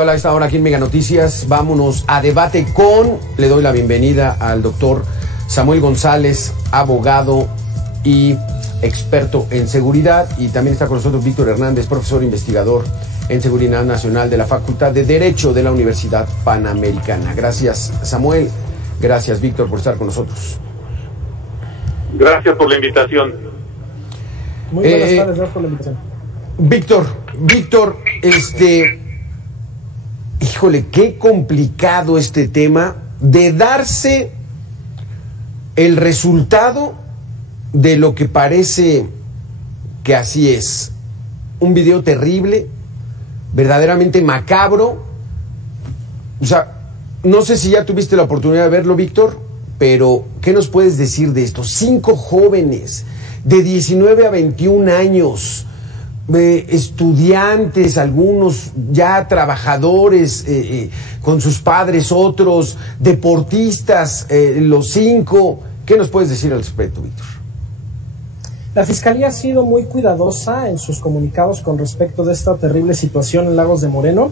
Hola, a esta hora aquí en Mega Noticias, vámonos a debate con, le doy la bienvenida al doctor Samuel González, abogado y experto en seguridad, y también está con nosotros Víctor Hernández, profesor investigador en Seguridad Nacional de la Facultad de Derecho de la Universidad Panamericana. Gracias, Samuel. Gracias, Víctor, por estar con nosotros. Gracias por la invitación. Muy buenas tardes, gracias por la invitación. Víctor, híjole, qué complicado este tema de darse el resultado de lo que parece que así es. Un video terrible, verdaderamente macabro. O sea, no sé si ya tuviste la oportunidad de verlo, Víctor, pero ¿qué nos puedes decir de esto? 5 jóvenes de 19 a 21 años, estudiantes, algunos ya trabajadores, con sus padres, otros deportistas, los 5. ¿Qué nos puedes decir al respecto, Víctor? La Fiscalía ha sido muy cuidadosa en sus comunicados con respecto de esta terrible situación en Lagos de Moreno.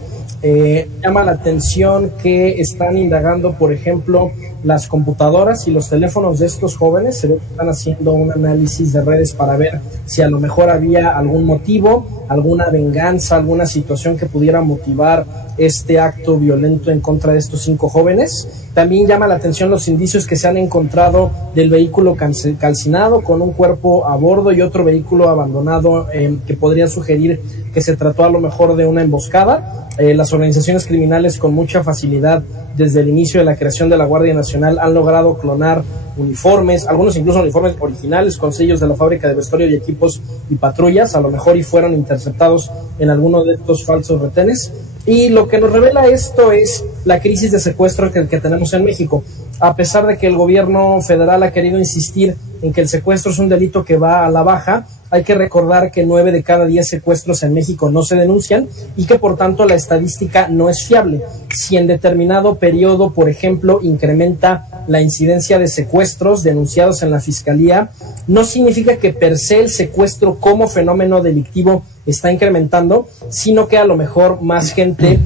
Llama la atención que están indagando, por ejemplo, las computadoras y los teléfonos de estos jóvenes. Se ve que están haciendo un análisis de redes para ver si a lo mejor había algún motivo, alguna venganza, alguna situación que pudiera motivar este acto violento en contra de estos 5 jóvenes. También llama la atención los indicios que se han encontrado del vehículo calcinado con un cuerpo a bordo y otro vehículo abandonado, que podría sugerir que se trató a lo mejor de una emboscada. Las organizaciones criminales con mucha facilidad desde el inicio de la creación de la Guardia Nacional han logrado clonar uniformes, algunos incluso uniformes originales con sellos de la fábrica de vestuario y equipos y patrullas, a lo mejor y fueron interceptados en alguno de estos falsos retenes. Y lo que nos revela esto es la crisis de secuestro que tenemos en México. A pesar de que el gobierno federal ha querido insistir en que el secuestro es un delito que va a la baja, hay que recordar que 9 de cada 10 secuestros en México no se denuncian y que por tanto la estadística no es fiable. Si en determinado periodo, por ejemplo, incrementa la incidencia de secuestros denunciados en la Fiscalía, no significa que per se el secuestro como fenómeno delictivo está incrementando, sino que a lo mejor más gente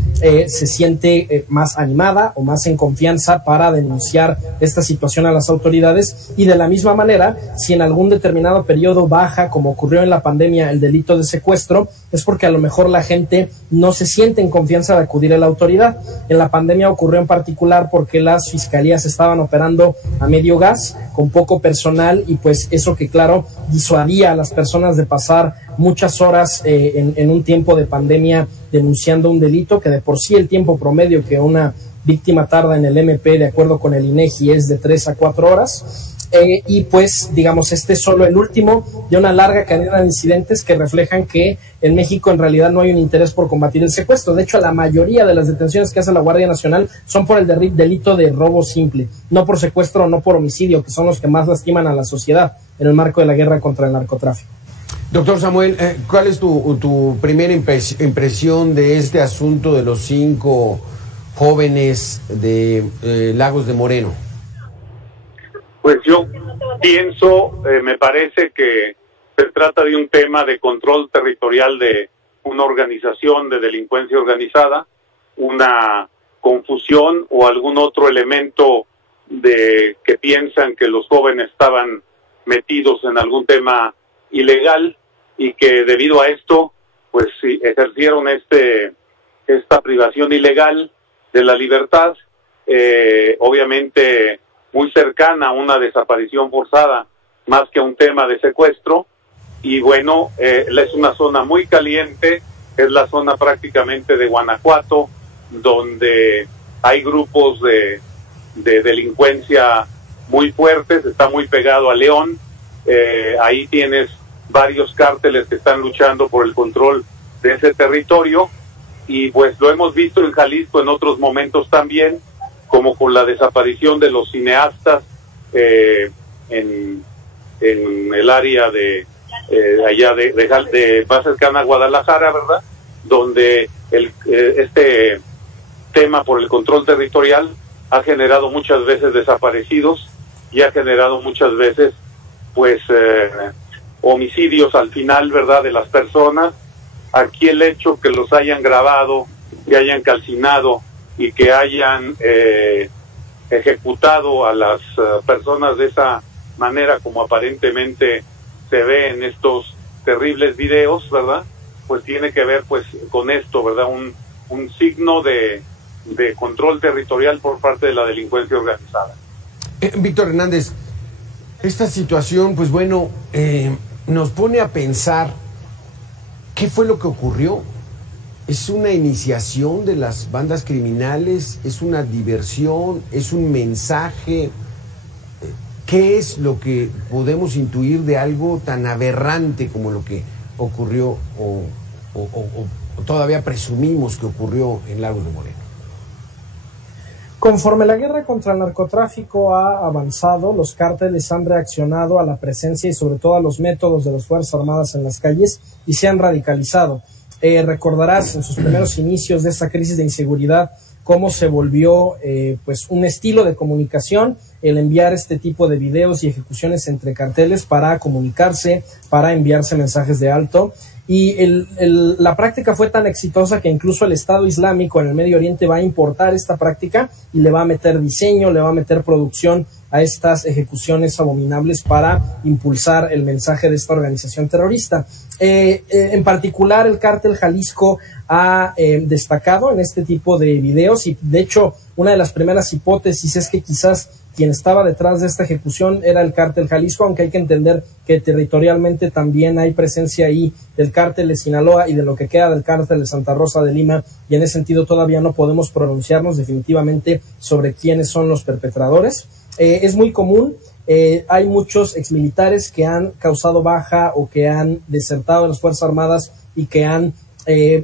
se siente más animada o más en confianza para denunciar esta situación a las autoridades. Y de la misma manera, si en algún determinado periodo baja, como ocurrió en la pandemia, el delito de secuestro, es porque a lo mejor la gente no se siente en confianza de acudir a la autoridad. En la pandemia ocurrió en particular porque las fiscalías estaban operando a medio gas, con poco personal, y pues eso que claro disuadía a las personas de pasar muchas horas en un tiempo de pandemia denunciando un delito, que de por sí el tiempo promedio que una víctima tarda en el MP, de acuerdo con el INEGI, es de 3 a 4 horas. Y pues, digamos, este es solo el último de una larga cadena de incidentes que reflejan que en México en realidad no hay un interés por combatir el secuestro. De hecho, la mayoría de las detenciones que hace la Guardia Nacional son por el delito de robo simple, no por secuestro o no por homicidio, que son los que más lastiman a la sociedad en el marco de la guerra contra el narcotráfico. Doctor Samuel, ¿cuál es tu primera impresión de este asunto de los 5 jóvenes de Lagos de Moreno? Pues yo pienso, me parece que se trata de un tema de control territorial de una organización de delincuencia organizada, una confusión o algún otro elemento de que piensan que los jóvenes estaban metidos en algún tema ilegal y que debido a esto pues ejercieron esta privación ilegal de la libertad, obviamente muy cercana a una desaparición forzada más que a un tema de secuestro. Y bueno, es una zona muy caliente, es la zona prácticamente de Guanajuato, donde hay grupos de delincuencia muy fuertes, está muy pegado a León. Ahí tienes varios cárteles que están luchando por el control de ese territorio, y pues lo hemos visto en Jalisco en otros momentos también, como con la desaparición de los cineastas en el área de allá de más cercana a Guadalajara, ¿verdad? Donde este tema por el control territorial ha generado muchas veces desaparecidos y ha generado muchas veces pues homicidios al final, ¿verdad?, de las personas. Aquí el hecho que los hayan grabado que hayan calcinado y que hayan ejecutado a las personas de esa manera como aparentemente se ve en estos terribles videos, ¿verdad? Pues tiene que ver pues con esto, ¿verdad? Un signo de control territorial por parte de la delincuencia organizada. Víctor Hernández, esta situación, pues bueno, nos pone a pensar qué fue lo que ocurrió. ¿Es una iniciación de las bandas criminales? ¿Es una diversión? ¿Es un mensaje? ¿Qué es lo que podemos intuir de algo tan aberrante como lo que ocurrió o todavía presumimos que ocurrió en Lagos de Moreno? Conforme la guerra contra el narcotráfico ha avanzado, los cárteles han reaccionado a la presencia y sobre todo a los métodos de las Fuerzas Armadas en las calles y se han radicalizado. Recordarás en sus primeros inicios de esta crisis de inseguridad cómo se volvió pues un estilo de comunicación el enviar este tipo de videos y ejecuciones entre carteles para comunicarse, para enviarse mensajes de alto. Y la práctica fue tan exitosa que incluso el Estado Islámico en el Medio Oriente va a importar esta práctica y le va a meter diseño, le va a meter producción a estas ejecuciones abominables para impulsar el mensaje de esta organización terrorista. En particular, el cártel Jalisco ha destacado en este tipo de videos y, de hecho, una de las primeras hipótesis es que quizás quien estaba detrás de esta ejecución era el cártel Jalisco, aunque hay que entender que territorialmente también hay presencia ahí del cártel de Sinaloa y de lo que queda del cártel de Santa Rosa de Lima, y en ese sentido todavía no podemos pronunciarnos definitivamente sobre quiénes son los perpetradores. Es muy común, hay muchos exmilitares que han causado baja o que han desertado de las Fuerzas Armadas y que han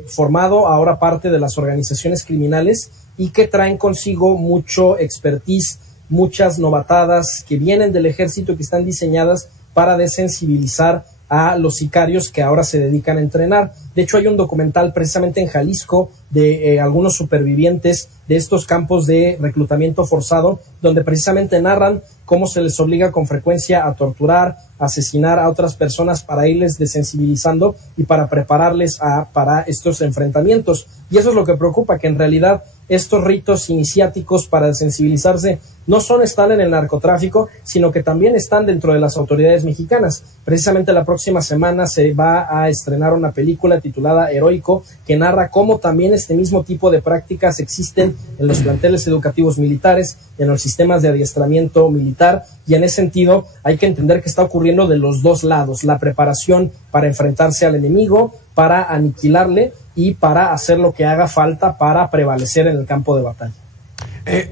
formado ahora parte de las organizaciones criminales y que traen consigo mucho expertise, muchas novatadas que vienen del ejército que están diseñadas para desensibilizar a los sicarios que ahora se dedican a entrenar. De hecho, hay un documental precisamente en Jalisco de algunos supervivientes de estos campos de reclutamiento forzado, donde precisamente narran cómo se les obliga con frecuencia a torturar, a asesinar a otras personas para irles desensibilizando y para prepararles para estos enfrentamientos. Y eso es lo que preocupa, que en realidad estos ritos iniciáticos para desensibilizarse no están en el narcotráfico, sino que también están dentro de las autoridades mexicanas. Precisamente la próxima semana se va a estrenar una película titulada Heroico, que narra cómo también este mismo tipo de prácticas existen en los planteles educativos militares, en los sistemas de adiestramiento militar, y en ese sentido hay que entender que está ocurriendo de los dos lados: la preparación para enfrentarse al enemigo, para aniquilarle y para hacer lo que haga falta para prevalecer en el campo de batalla.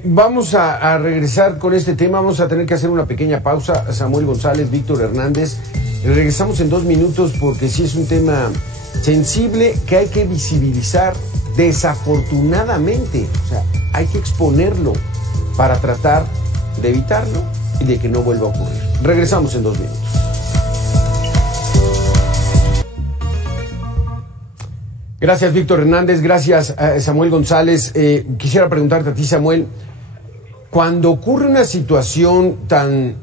Vamos a regresar con este tema, vamos a tener que hacer una pequeña pausa. Samuel González, Víctor Hernández, regresamos en 2 minutos porque sí es un tema sensible que hay que visibilizar desafortunadamente, o sea, hay que exponerlo para tratar de evitarlo y de que no vuelva a ocurrir. Regresamos en 2 minutos. Gracias, Víctor Hernández, gracias, Samuel González. Quisiera preguntarte a ti, Samuel, cuando ocurre una situación tan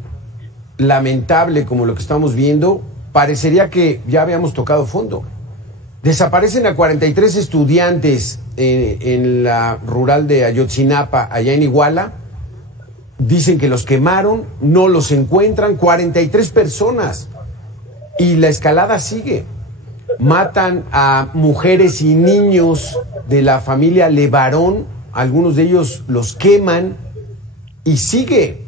lamentable como lo que estamos viendo, parecería que ya habíamos tocado fondo. Desaparecen a 43 estudiantes en la rural de Ayotzinapa, allá en Iguala. Dicen que los quemaron, no los encuentran, 43 personas. Y la escalada sigue. Matan a mujeres y niños de la familia Levarón, algunos de ellos los queman y sigue.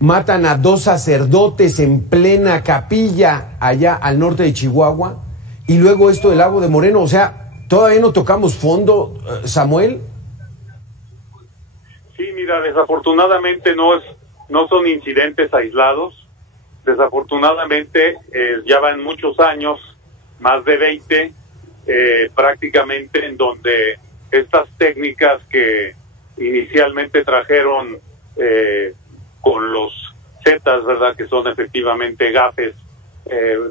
Matan a 2 sacerdotes en plena capilla allá al norte de Chihuahua, y luego esto del Lago de Moreno. O sea, todavía no tocamos fondo, Samuel. Sí, mira, desafortunadamente no son incidentes aislados. Desafortunadamente ya van muchos años, más de 20, prácticamente, en donde estas técnicas que inicialmente trajeron con los Zetas, ¿verdad?, que son efectivamente gafes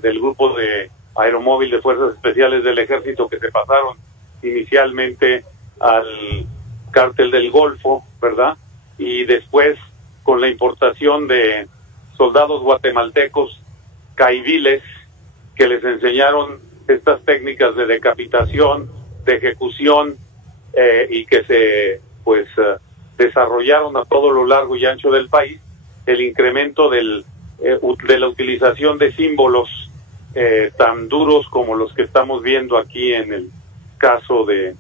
del grupo de aeromóvil de Fuerzas Especiales del Ejército, que se pasaron inicialmente al cártel del Golfo, ¿verdad?, y después con la importación de soldados guatemaltecos caiviles que les enseñaron estas técnicas de decapitación, de ejecución y que se desarrollaron a todo lo largo y ancho del país, el incremento de la utilización de símbolos tan duros como los que estamos viendo aquí en el caso de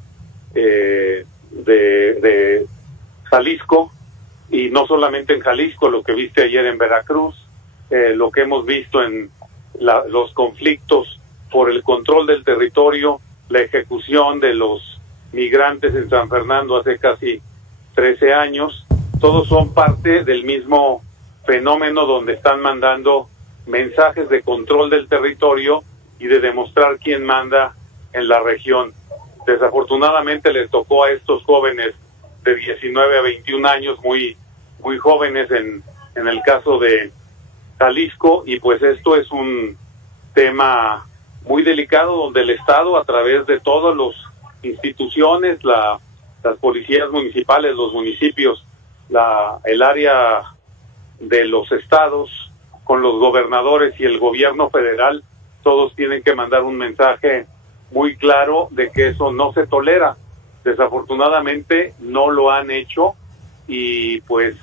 Jalisco, y no solamente en Jalisco, lo que viste ayer en Veracruz, lo que hemos visto en los conflictos por el control del territorio, la ejecución de los migrantes en San Fernando hace casi 13 años, todos son parte del mismo fenómeno donde están mandando mensajes de control del territorio y de demostrar quién manda en la región. Desafortunadamente les tocó a estos jóvenes de 19 a 21 años, muy jóvenes en el caso de Jalisco, y pues esto es un tema muy delicado donde el Estado, a través de todas las instituciones, las policías municipales, los municipios, el área de los estados, con los gobernadores y el gobierno federal, todos tienen que mandar un mensaje muy claro de que eso no se tolera. Desafortunadamente no lo han hecho, y pues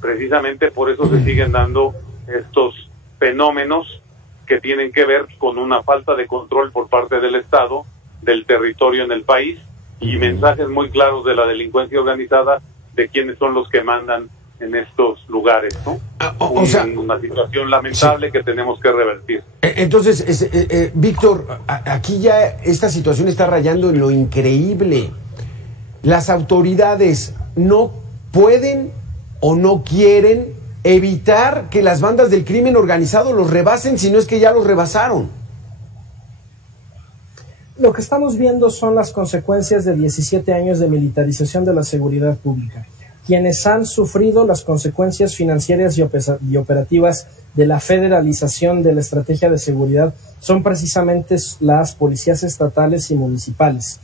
precisamente por eso se siguen dando estos fenómenos que tienen que ver con una falta de control por parte del Estado del territorio en el país, y mensajes muy claros de la delincuencia organizada de quiénes son los que mandan en estos lugares, ¿no? O sea, una situación lamentable, sí, que tenemos que revertir. Entonces, Víctor, aquí ya esta situación está rayando en lo increíble. Las autoridades no pueden o no quieren evitar que las bandas del crimen organizado los rebasen, si no es que ya los rebasaron. Lo que estamos viendo son las consecuencias de 17 años de militarización de la seguridad pública. Quienes han sufrido las consecuencias financieras y operativas de la federalización de la estrategia de seguridad son precisamente las policías estatales y municipales.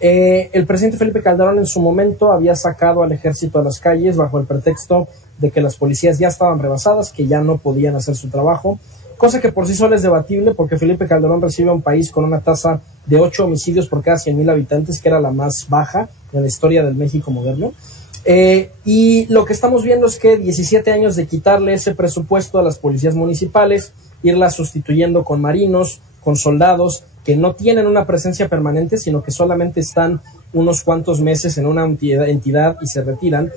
El presidente Felipe Calderón en su momento había sacado al ejército a las calles bajo el pretexto de que las policías ya estaban rebasadas, que ya no podían hacer su trabajo, cosa que por sí sola es debatible, porque Felipe Calderón recibe un país con una tasa de 8 homicidios por cada 100,000 habitantes, que era la más baja en la historia del México moderno. Y lo que estamos viendo es que 17 años de quitarle ese presupuesto a las policías municipales, irlas sustituyendo con marinos, con soldados que no tienen una presencia permanente, sino que solamente están unos cuantos meses en una entidad y se retiran,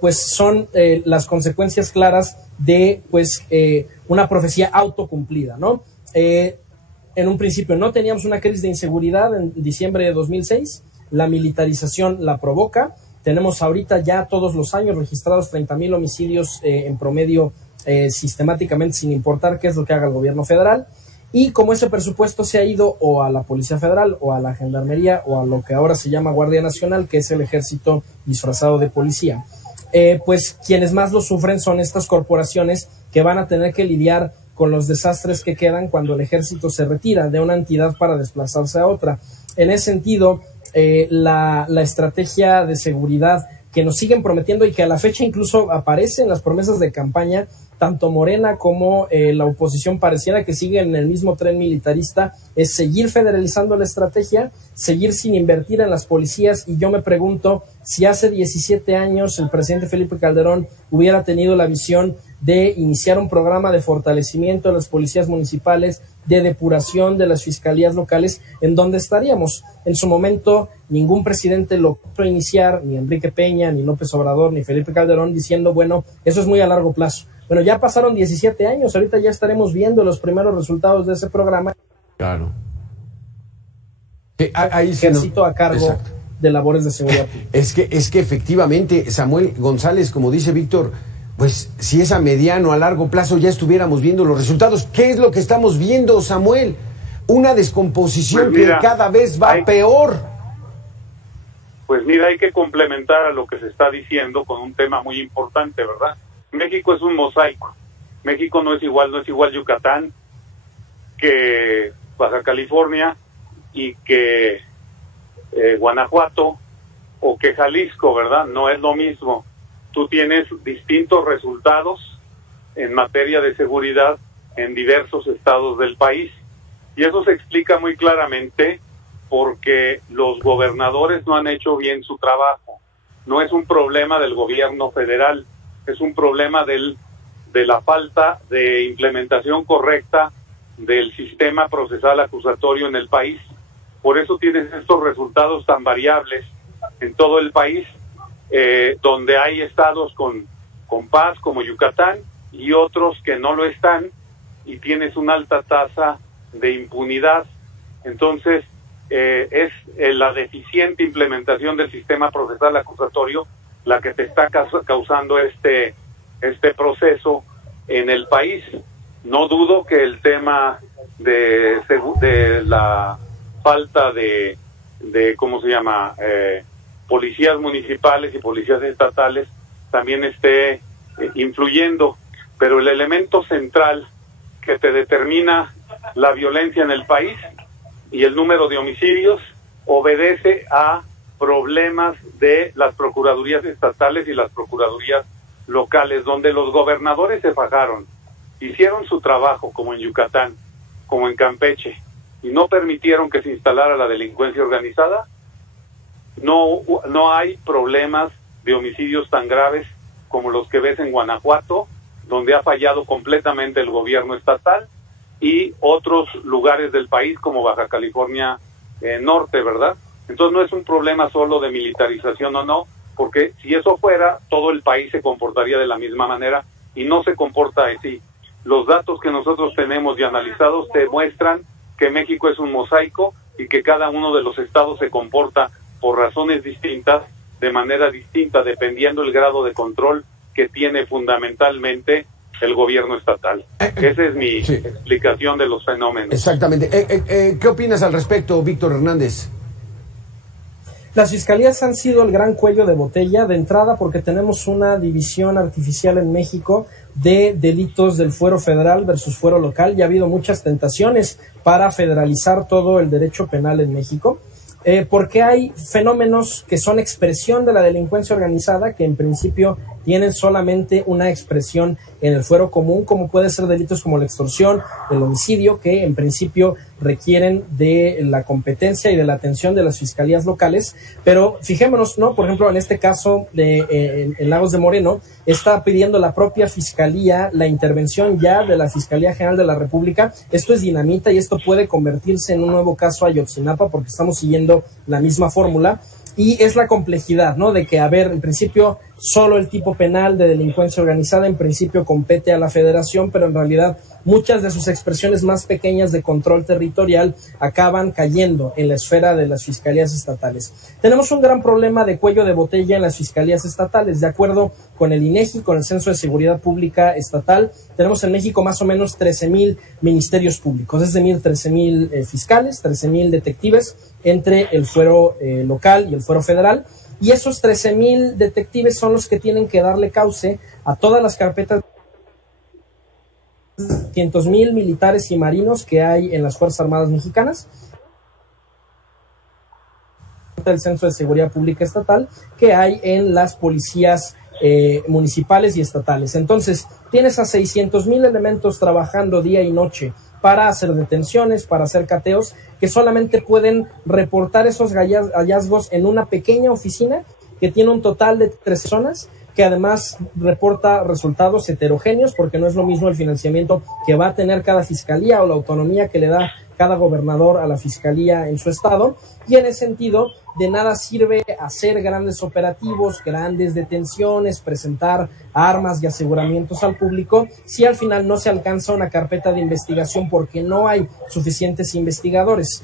pues son las consecuencias claras de una profecía autocumplida, ¿no? En un principio no teníamos una crisis de inseguridad en diciembre de 2006, la militarización la provoca. Tenemos ahorita ya todos los años registrados 30,000 homicidios en promedio sistemáticamente, sin importar qué es lo que haga el gobierno federal. Y como ese presupuesto se ha ido o a la Policía Federal o a la Gendarmería o a lo que ahora se llama Guardia Nacional, que es el ejército disfrazado de policía, pues quienes más lo sufren son estas corporaciones que van a tener que lidiar con los desastres que quedan cuando el ejército se retira de una entidad para desplazarse a otra. En ese sentido, la estrategia de seguridad que nos siguen prometiendo y que a la fecha incluso aparece en las promesas de campaña, tanto Morena como la oposición pareciera que siguen en el mismo tren militarista, es seguir federalizando la estrategia, seguir sin invertir en las policías. Y yo me pregunto si hace 17 años el presidente Felipe Calderón hubiera tenido la visión de iniciar un programa de fortalecimiento de las policías municipales, de depuración de las fiscalías locales, ¿en dónde estaríamos? En su momento ningún presidente lo pudo iniciar, ni Enrique Peña, ni López Obrador, ni Felipe Calderón, diciendo, bueno, eso es muy a largo plazo. Bueno, ya pasaron 17 años, ahorita ya estaremos viendo los primeros resultados de ese programa. Claro. Ahí ejército a cargo, exacto, de labores de seguridad pública. Es que efectivamente, Samuel González, como dice Víctor, pues si es a mediano, a largo plazo ya estuviéramos viendo los resultados. ¿Qué es lo que estamos viendo, Samuel? Una descomposición pues mira, que cada vez va peor. Pues mira, hay que complementar a lo que se está diciendo con un tema muy importante, ¿verdad? México es un mosaico. México no es igual Yucatán que Baja California y que Guanajuato o que Jalisco, ¿verdad? No es lo mismo. Tú tienes distintos resultados en materia de seguridad en diversos estados del país. Y eso se explica muy claramente porque los gobernadores no han hecho bien su trabajo. No es un problema del gobierno federal, es un problema de la falta de implementación correcta del sistema procesal acusatorio en el país. Por eso tienes estos resultados tan variables en todo el país, donde hay estados con paz como Yucatán y otros que no lo están, y tienes una alta tasa de impunidad. Entonces, es la deficiente implementación del sistema procesal acusatorio la que te está causando este proceso en el país. No dudo que el tema de la falta de ¿cómo se llama? Policías municipales y policías estatales también esté influyendo, pero el elemento central que te determina la violencia en el país y el número de homicidios obedece a problemas de las procuradurías estatales y las procuradurías locales, donde los gobernadores se fajaron, hicieron su trabajo, como en Yucatán, como en Campeche, y no permitieron que se instalara la delincuencia organizada. No hay problemas de homicidios tan graves como los que ves en Guanajuato, donde ha fallado completamente el gobierno estatal, y otros lugares del país como Baja California Norte, ¿verdad? Entonces no es un problema solo de militarización o no, porque si eso fuera, todo el país se comportaría de la misma manera, y no se comporta así. Los datos que nosotros tenemos y analizados demuestran que México es un mosaico y que cada uno de los estados se comporta por razones distintas, de manera distinta, dependiendo el grado de control que tiene fundamentalmente el gobierno estatal. Esa es mi explicación de los fenómenos. Exactamente. ¿Qué opinas al respecto, Víctor Hernández? Las fiscalías han sido el gran cuello de botella, de entrada porque tenemos una división artificial en México de delitos del fuero federal versus fuero local, y ha habido muchas tentaciones para federalizar todo el derecho penal en México. Porque hay fenómenos que son expresión de la delincuencia organizada, que en principio tienen solamente una expresión en el fuero común, como puede ser delitos como la extorsión, el homicidio, que en principio requieren de la competencia y de la atención de las fiscalías locales. Pero fijémonos, ¿no? Por ejemplo, en este caso en Lagos de Moreno, está pidiendo la propia fiscalía la intervención ya de la Fiscalía General de la República. Esto es dinamita y esto puede convertirse en un nuevo caso Ayotzinapa, porque estamos siguiendo la misma fórmula. Y es la complejidad, ¿no? De que, a ver, en principio solo el tipo penal de delincuencia organizada en principio compete a la federación, pero en realidad muchas de sus expresiones más pequeñas de control territorial acaban cayendo en la esfera de las fiscalías estatales. Tenemos un gran problema de cuello de botella en las fiscalías estatales. De acuerdo con el INEGI, con el Censo de Seguridad Pública Estatal, tenemos en México más o menos 13,000 ministerios públicos, es decir, 13,000 fiscales, 13,000 detectives entre el fuero local y el fuero federal. Y esos 13,000 detectives son los que tienen que darle cauce a todas las carpetas, 200,000 militares y marinos que hay en las Fuerzas Armadas Mexicanas, el Censo de Seguridad Pública Estatal que hay en las policías municipales y estatales. Entonces, tienes a 600,000 elementos trabajando día y noche para hacer detenciones, para hacer cateos, que solamente pueden reportar esos hallazgos en una pequeña oficina que tiene un total de 3 personas, que además reporta resultados heterogéneos, porque no es lo mismo el financiamiento que va a tener cada fiscalía o la autonomía que le da cada gobernador a la fiscalía en su estado. Y en ese sentido, de nada sirve hacer grandes operativos, grandes detenciones, presentar armas y aseguramientos al público, si al final no se alcanza una carpeta de investigación porque no hay suficientes investigadores.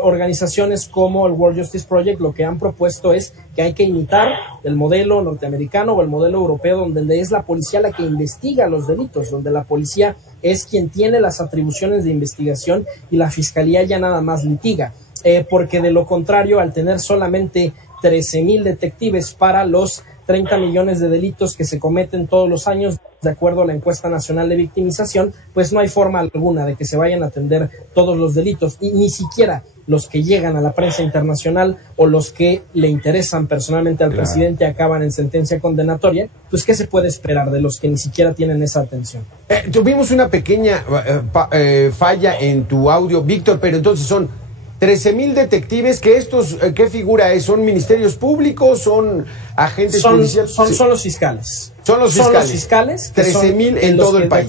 Organizaciones como el World Justice Project lo que han propuesto es que hay que imitar el modelo norteamericano o el modelo europeo, donde es la policía la que investiga los delitos, donde la policía es quien tiene las atribuciones de investigación y la fiscalía ya nada más litiga. Porque de lo contrario, al tener solamente 13,000 detectives para los 30 millones de delitos que se cometen todos los años, de acuerdo a la encuesta nacional de victimización, pues no hay forma alguna de que se vayan a atender todos los delitos, y ni siquiera los que llegan a la prensa internacional o los que le interesan personalmente al presidente acaban en sentencia condenatoria. Pues, ¿qué se puede esperar de los que ni siquiera tienen esa atención? Tuvimos una pequeña falla en tu audio, Víctor, pero entonces son 13,000 detectives, que estos, ¿qué figura es? ¿Son ministerios públicos? ¿Son agentes policiales? Son los fiscales. Son los fiscales. Son los fiscales. 13,000 en todo el país.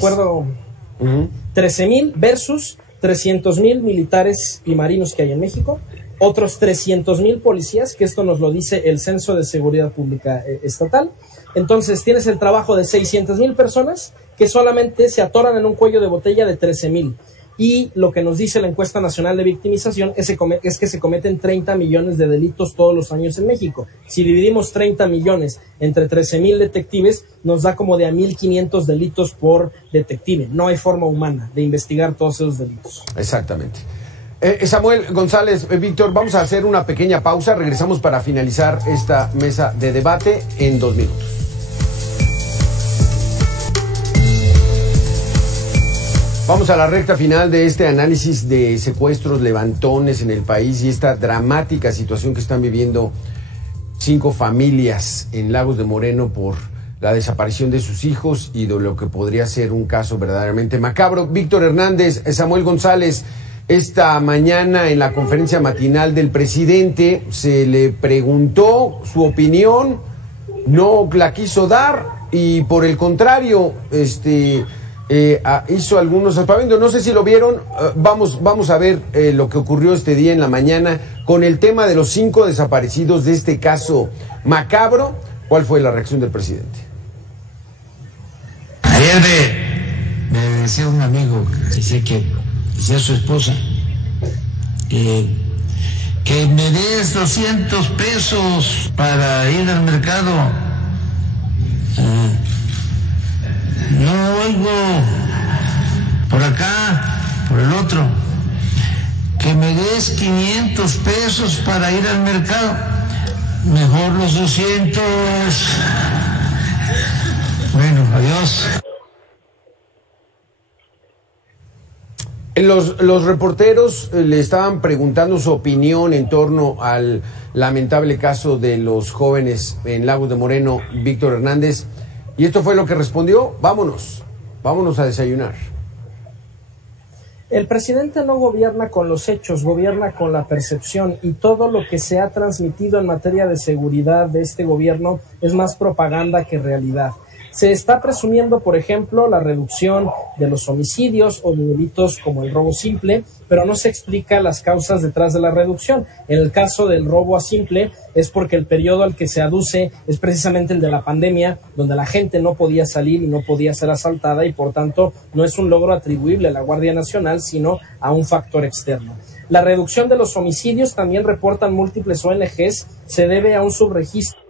13,000 versus 300,000 militares y marinos que hay en México, otros 300,000 policías, que esto nos lo dice el Censo de Seguridad Pública Estatal. Entonces tienes el trabajo de 600,000 personas que solamente se atoran en un cuello de botella de 13,000. Y lo que nos dice la encuesta nacional de victimización es que se cometen 30 millones de delitos todos los años en México. Si dividimos 30 millones entre 13,000 detectives, nos da como de a 1,500 delitos por detective. No hay forma humana de investigar todos esos delitos. Exactamente. Samuel González, Víctor, vamos a hacer una pequeña pausa. Regresamos para finalizar esta mesa de debate en 2 minutos. Vamos a la recta final de este análisis de secuestros, levantones en el país y esta dramática situación que están viviendo 5 familias en Lagos de Moreno por la desaparición de sus hijos y de lo que podría ser un caso verdaderamente macabro. Víctor Hernández, Samuel González, esta mañana en la conferencia matinal del presidente se le preguntó su opinión, no la quiso dar y por el contrario, hizo algunos aspavientos. No sé si lo vieron. Vamos a ver lo que ocurrió este día en la mañana con el tema de los 5 desaparecidos de este caso macabro. ¿Cuál fue la reacción del presidente? Ayer me decía un amigo, dice que decía su esposa, que me des 200 pesos para ir al mercado. No oigo por acá, por el otro, que me des 500 pesos para ir al mercado. Mejor los 200. Bueno, adiós. Los reporteros le estaban preguntando su opinión en torno al lamentable caso de los jóvenes en Lagos de Moreno, Víctor Hernández. Y esto fue lo que respondió. Vámonos a desayunar. El presidente no gobierna con los hechos, gobierna con la percepción, y todo lo que se ha transmitido en materia de seguridad de este gobierno es más propaganda que realidad. Se está presumiendo, por ejemplo, la reducción de los homicidios o de delitos como el robo simple, pero no se explica las causas detrás de la reducción. En el caso del robo a simple es porque el periodo al que se aduce es precisamente el de la pandemia, donde la gente no podía salir y no podía ser asaltada y por tanto no es un logro atribuible a la Guardia Nacional, sino a un factor externo. La reducción de los homicidios, también reportan múltiples ONGs, se debe a un subregistro.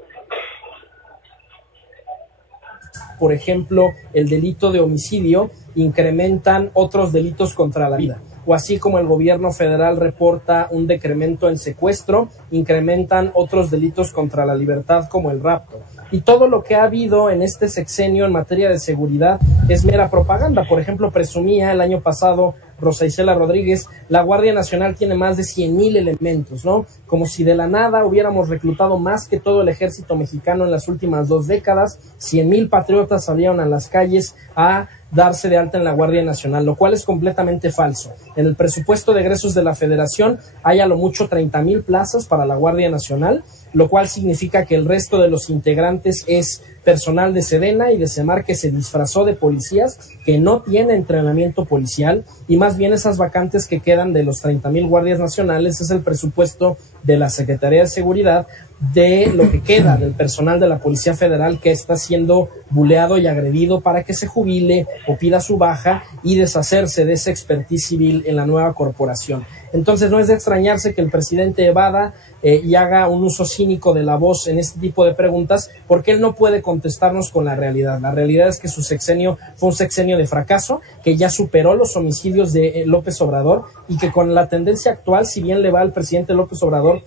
Por ejemplo, el delito de homicidio, incrementan otros delitos contra la vida. O así como el gobierno federal reporta un decremento en secuestro, incrementan otros delitos contra la libertad como el rapto. Y todo lo que ha habido en este sexenio en materia de seguridad es mera propaganda. Por ejemplo, presumía el año pasado Rosa Isela Rodríguez, la Guardia Nacional tiene más de 100,000 elementos, ¿no? Como si de la nada hubiéramos reclutado más que todo el ejército mexicano en las últimas 2 décadas. 100,000 patriotas salieron a las calles a darse de alta en la Guardia Nacional, lo cual es completamente falso. En el presupuesto de egresos de la Federación hay a lo mucho 30,000 plazas para la Guardia Nacional, lo cual significa que el resto de los integrantes es personal de Sedena y de Semar que se disfrazó de policías, que no tiene entrenamiento policial, y más bien esas vacantes que quedan de los 30,000 guardias nacionales es el presupuesto de la Secretaría de Seguridad de lo que queda del personal de la Policía Federal que está siendo buleado y agredido para que se jubile o pida su baja y deshacerse de esa expertise civil en la nueva corporación. Entonces no es de extrañarse que el presidente evada y haga un uso cínico de la voz en este tipo de preguntas, porque él no puede contestarnos con la realidad. La realidad es que su sexenio fue un sexenio de fracaso, que ya superó los homicidios de López Obrador, y que con la tendencia actual, si bien le va al presidente López Obrador,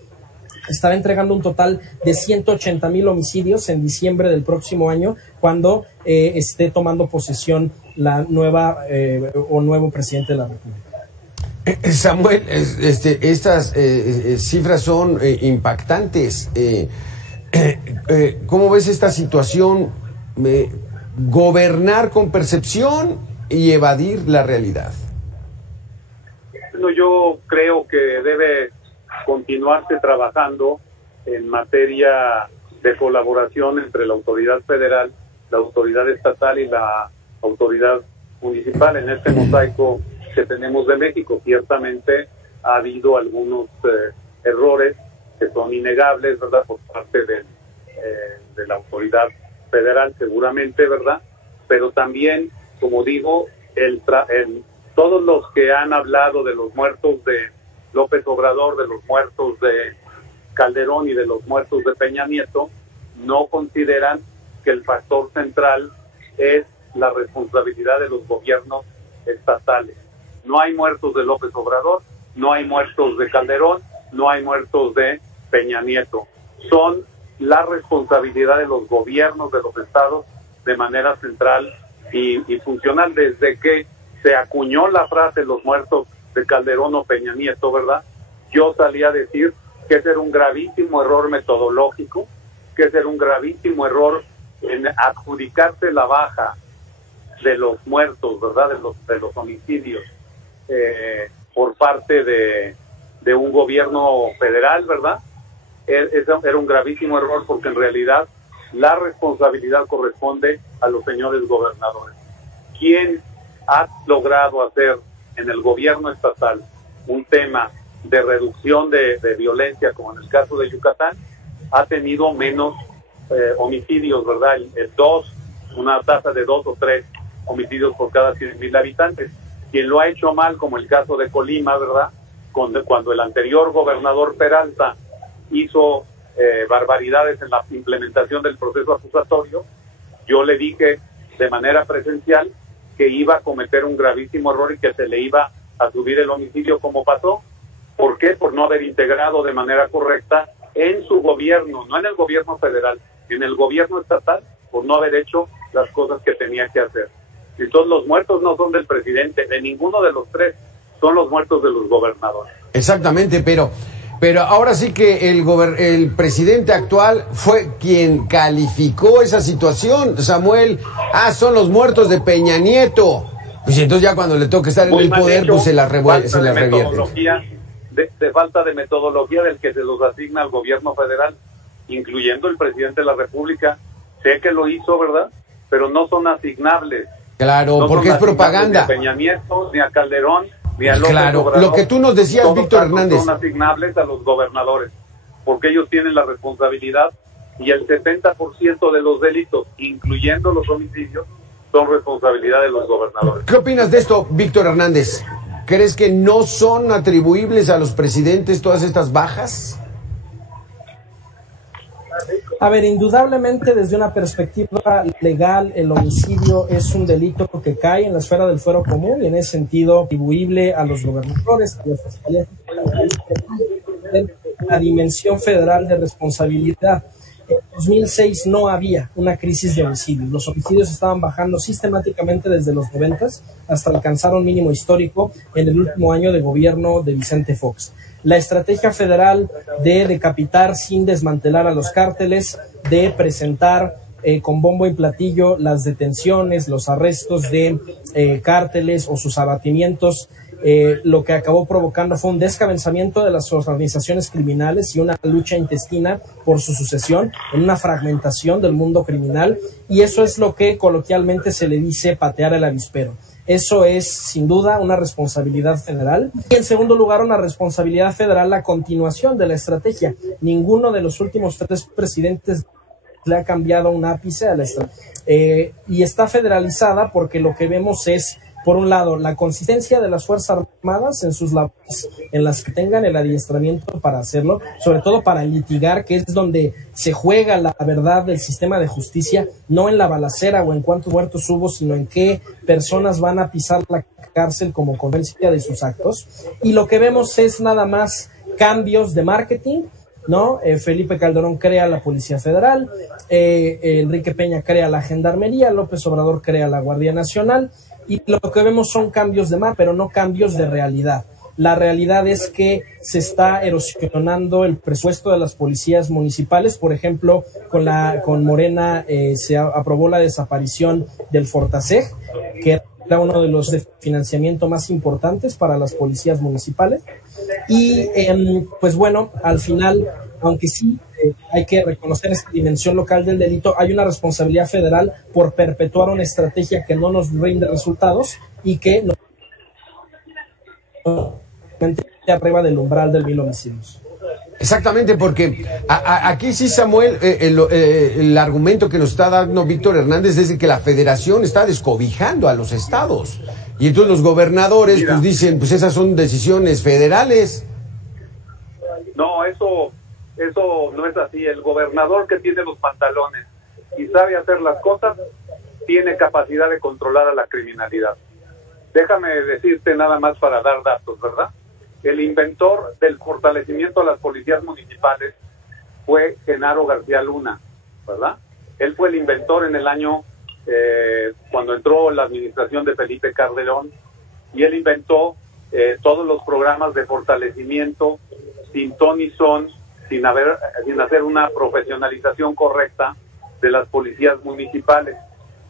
estará entregando un total de 180,000 homicidios en diciembre del próximo año, cuando esté tomando posesión la nueva o nuevo presidente de la República. Samuel, estas cifras son impactantes. ¿Cómo ves esta situación? Gobernar con percepción y evadir la realidad. Bueno, yo creo que debe continuarse trabajando en materia de colaboración entre la autoridad federal, la autoridad estatal y la autoridad municipal en este mosaico que tenemos de México. Ciertamente ha habido algunos errores que son innegables, ¿verdad?, por parte de la autoridad federal, seguramente, ¿verdad? Pero también, como digo, todos los que han hablado de los muertos de López Obrador, de los muertos de Calderón y de los muertos de Peña Nieto, no consideran que el factor central es la responsabilidad de los gobiernos estatales. No hay muertos de López Obrador, no hay muertos de Calderón, no hay muertos de Peña Nieto. Son la responsabilidad de los gobiernos de los estados de manera central y funcional. Desde que se acuñó la frase los muertos de Calderón o Peña Nieto, ¿verdad?, yo salí a decir que ese era un gravísimo error metodológico, que ese era un gravísimo error en adjudicarse la baja de los muertos, ¿verdad?, de los homicidios por parte de un gobierno federal, ¿verdad? Eso era un gravísimo error, porque en realidad la responsabilidad corresponde a los señores gobernadores. ¿Quién ha logrado hacer en el gobierno estatal un tema de reducción de violencia, como en el caso de Yucatán? Ha tenido menos homicidios, ¿verdad? Una tasa de 2 o 3 homicidios por cada 100,000 habitantes. Quien lo ha hecho mal, como el caso de Colima, ¿verdad?, cuando el anterior gobernador Peralta hizo barbaridades en la implementación del proceso acusatorio, yo le dije de manera presencial que iba a cometer un gravísimo error y que se le iba a subir el homicidio, como pasó. ¿Por qué? Por no haber integrado de manera correcta en su gobierno, no en el gobierno federal, en el gobierno estatal, por no haber hecho las cosas que tenía que hacer. Entonces los muertos no son del presidente, de ninguno de los tres, son los muertos de los gobernadores. Exactamente, pero ahora sí que el presidente actual fue quien calificó esa situación, Samuel. Son los muertos de Peña Nieto. Pues entonces ya cuando le toque estar en el poder, pues se la revierte. De falta de metodología del que se los asigna al gobierno federal, incluyendo el presidente de la República. Sé que lo hizo, ¿verdad?, pero no son asignables. Claro, no porque es propaganda. Ni a Peña Nieto, ni a Calderón, ni a López Obrador. Lo que tú nos decías, Víctor Hernández. Son asignables a los gobernadores, porque ellos tienen la responsabilidad, y el 70% de los delitos, incluyendo los homicidios, son responsabilidad de los gobernadores. ¿Qué opinas de esto, Víctor Hernández? ¿Crees que no son atribuibles a los presidentes todas estas bajas? A ver, indudablemente desde una perspectiva legal, el homicidio es un delito que cae en la esfera del fuero común y en ese sentido atribuible a los gobernadores, a las fiscalías, la dimensión federal de responsabilidad. En 2006 no había una crisis de homicidios. Los homicidios estaban bajando sistemáticamente desde los 90 hasta alcanzar un mínimo histórico en el último año de gobierno de Vicente Fox. La estrategia federal de decapitar sin desmantelar a los cárteles, de presentar con bombo y platillo las detenciones, los arrestos de cárteles o sus abatimientos, lo que acabó provocando fue un descabezamiento de las organizaciones criminales y una lucha intestina por su sucesión, en una fragmentación del mundo criminal, y eso es lo que coloquialmente se le dice patear el avispero. Eso es, sin duda, una responsabilidad federal. Y, en segundo lugar, una responsabilidad federal la continuación de la estrategia. Ninguno de los últimos 3 presidentes le ha cambiado un ápice a la estrategia. Y está federalizada porque lo que vemos es, por un lado, la consistencia de las Fuerzas Armadas en sus labores, en las que tengan el adiestramiento para hacerlo, sobre todo para litigar, que es donde se juega la verdad del sistema de justicia, no en la balacera o en cuántos muertos hubo, sino en qué personas van a pisar la cárcel como consecuencia de sus actos. Y lo que vemos es nada más cambios de marketing, ¿no? Felipe Calderón crea la Policía Federal, Enrique Peña crea la Gendarmería, López Obrador crea la Guardia Nacional, y lo que vemos son cambios de mar, pero no cambios de realidad. La realidad es que se está erosionando el presupuesto de las policías municipales. Por ejemplo, con Morena se aprobó la desaparición del Fortaseg, que era uno de los de financiamiento más importantes para las policías municipales. Y pues bueno, al final, aunque sí hay que reconocer esta dimensión local del delito, hay una responsabilidad federal por perpetuar una estrategia que no nos rinde resultados y que no arriba del umbral del 1000 homicidios. Exactamente, porque aquí sí, Samuel, el argumento que nos está dando Víctor Hernández es de que la federación está descobijando a los estados. Y entonces los gobernadores pues dicen, pues esas son decisiones federales. No, eso no es así. El gobernador que tiene los pantalones y sabe hacer las cosas, tiene capacidad de controlar a la criminalidad. Déjame decirte nada más para dar datos, ¿verdad? El inventor del fortalecimiento a las policías municipales fue Genaro García Luna, ¿verdad? Él fue el inventor en el año, cuando entró la administración de Felipe Calderón, y él inventó todos los programas de fortalecimiento sin ton y son, sin hacer una profesionalización correcta de las policías municipales.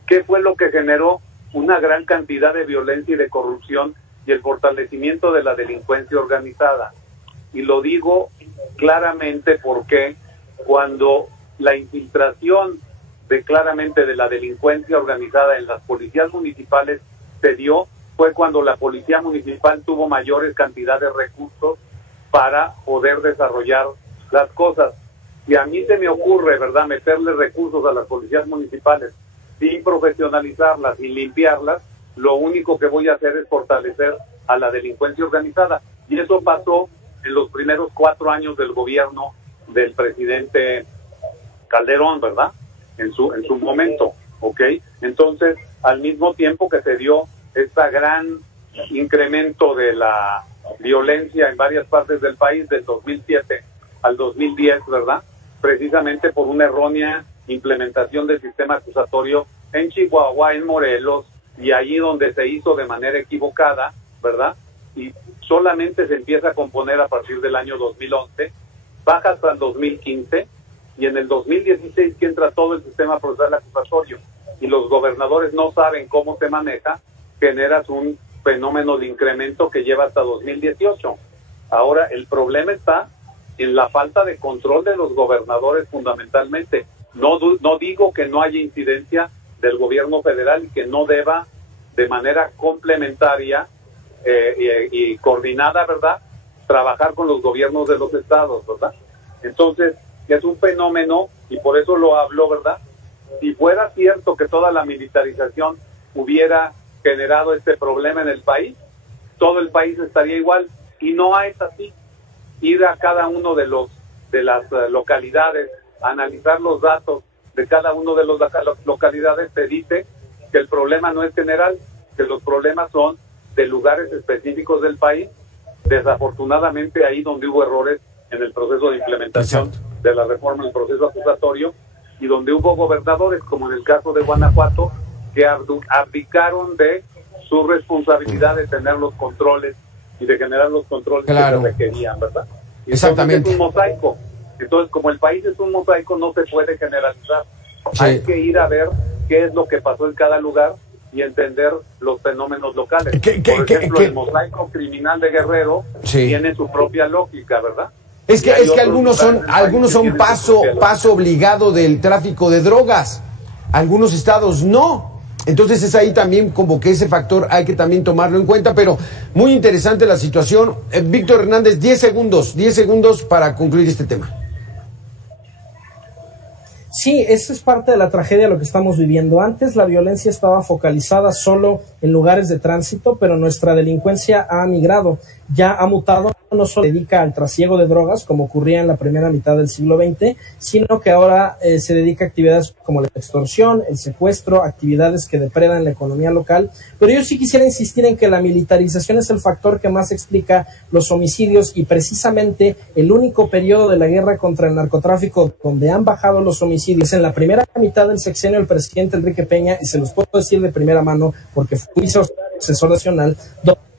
¿Qué fue lo que generó? Una gran cantidad de violencia y de corrupción y el fortalecimiento de la delincuencia organizada. Y lo digo claramente porque cuando la infiltración claramente de la delincuencia organizada en las policías municipales se dio, fue cuando la policía municipal tuvo mayores cantidades de recursos para poder desarrollar las cosas. Si a mí se me ocurre, ¿verdad?, meterle recursos a las policías municipales sin profesionalizarlas, sin limpiarlas, lo único que voy a hacer es fortalecer a la delincuencia organizada. Y eso pasó en los primeros 4 años del gobierno del presidente Calderón, ¿verdad? En su momento, ¿ok? Entonces, al mismo tiempo que se dio este gran incremento de la violencia en varias partes del país, del 2007 al 2010, ¿verdad? Precisamente por una errónea implementación del sistema acusatorio en Chihuahua, en Morelos, y allí donde se hizo de manera equivocada, ¿verdad? Y solamente se empieza a componer a partir del año 2011, baja hasta el 2015, y en el 2016 que entra todo el sistema procesal acusatorio, y los gobernadores no saben cómo se maneja, generas un fenómeno de incremento que lleva hasta 2018. Ahora, el problema está en la falta de control de los gobernadores fundamentalmente. No digo que no haya incidencia del gobierno federal y que no deba de manera complementaria y coordinada, ¿verdad?, trabajar con los gobiernos de los estados, ¿verdad? Entonces, es un fenómeno, y por eso lo hablo, ¿verdad? Si fuera cierto que toda la militarización hubiera generado este problema en el país, todo el país estaría igual, y no es así. Ir a cada uno de las localidades, analizar los datos de cada uno de las localidades, te dice que el problema no es general, que los problemas son de lugares específicos del país, desafortunadamente ahí donde hubo errores en el proceso de implementación Exacto. de la reforma del proceso acusatorio, y donde hubo gobernadores, como en el caso de Guanajuato, que abdicaron de su responsabilidad de tener los controles y de generar los controles Claro. que se requerían, ¿verdad? Y Exactamente. es un mosaico. Entonces, como el país es un mosaico, no se puede generalizar. Sí. Hay que ir a ver qué es lo que pasó en cada lugar y entender los fenómenos locales. Por ejemplo, el mosaico criminal de Guerrero Sí. tiene su propia lógica, ¿verdad? Es que otros algunos son paso obligado del tráfico de drogas, algunos estados no. Entonces es ahí también como que ese factor hay que también tomarlo en cuenta, pero muy interesante la situación. Víctor Hernández, 10 segundos para concluir este tema. Sí, esa es parte de la tragedia de lo que estamos viviendo. Antes la violencia estaba focalizada solo en lugares de tránsito, pero nuestra delincuencia ha migrado, ya ha mutado, no solo se dedica al trasiego de drogas, como ocurría en la primera mitad del siglo XX, sino que ahora se dedica a actividades como la extorsión, el secuestro, actividades que depredan la economía local. Pero yo sí quisiera insistir en que la militarización es el factor que más explica los homicidios, y precisamente el único periodo de la guerra contra el narcotráfico donde han bajado los homicidios en la primera mitad del sexenio del presidente Enrique Peña, y se los puedo decir de primera mano porque fui asesor nacional,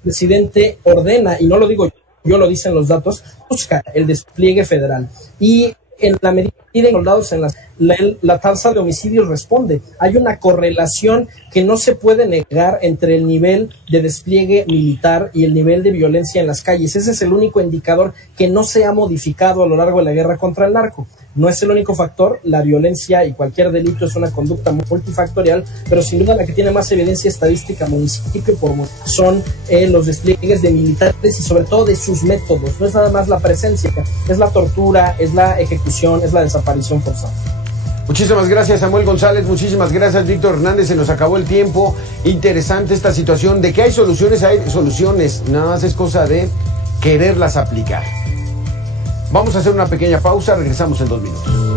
presidente ordena, y no lo digo yo, lo dicen los datos, busca el despliegue federal. Y en la medida en soldados en la tasa de homicidios responde. Hay una correlación que no se puede negar entre el nivel de despliegue militar y el nivel de violencia en las calles. Ese es el único indicador que no se ha modificado a lo largo de la guerra contra el narco. No es el único factor, la violencia y cualquier delito es una conducta multifactorial, pero sin duda la que tiene más evidencia estadística municipio por municipio son los despliegues de militares y sobre todo de sus métodos. No es nada más la presencia, es la tortura, es la ejecución, es la desaparición forzada. Muchísimas gracias, Samuel González, muchísimas gracias, Víctor Hernández, se nos acabó el tiempo. Interesante esta situación, de que hay soluciones, nada más es cosa de quererlas aplicar. Vamos a hacer una pequeña pausa, regresamos en 2 minutos.